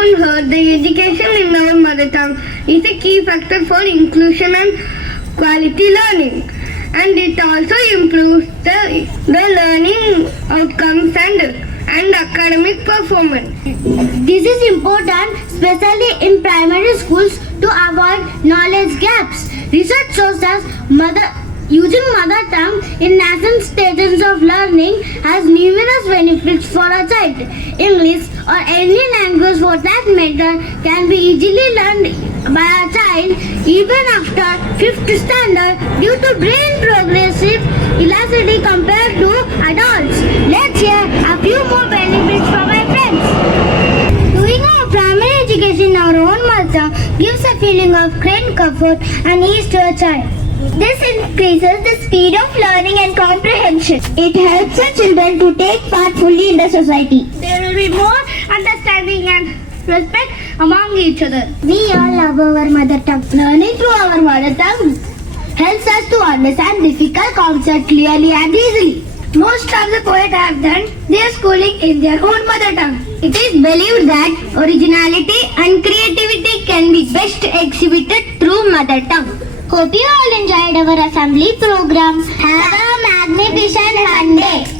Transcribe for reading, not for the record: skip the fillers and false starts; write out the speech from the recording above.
often heard, the education in our mother tongue is a key factor for inclusion and quality learning. And it also improves the learning outcomes and academic performance. This is important, especially in primary schools, to avoid knowledge gaps. Research shows that using mother tongue in nascent stages of learning has numerous benefits for a child. English or any language for that matter can be easily learned by a child even after 5th standard due to brain progressive elasticity compared to adults. Let's hear a few more benefits from my friends. Doing our primary education in our own mother tongue gives a feeling of great comfort and ease to a child. This increases the speed of learning and comprehension. It helps the children to take part fully in the society. There will be more understanding and respect among each other. We all love our mother tongue. Learning through our mother tongue helps us to understand difficult concepts clearly and easily. Most of the poets have done their schooling in their own mother tongue. It is believed that originality and creativity can be best exhibited through mother tongue. Hope you all enjoyed our assembly program. Have a magnificent Monday.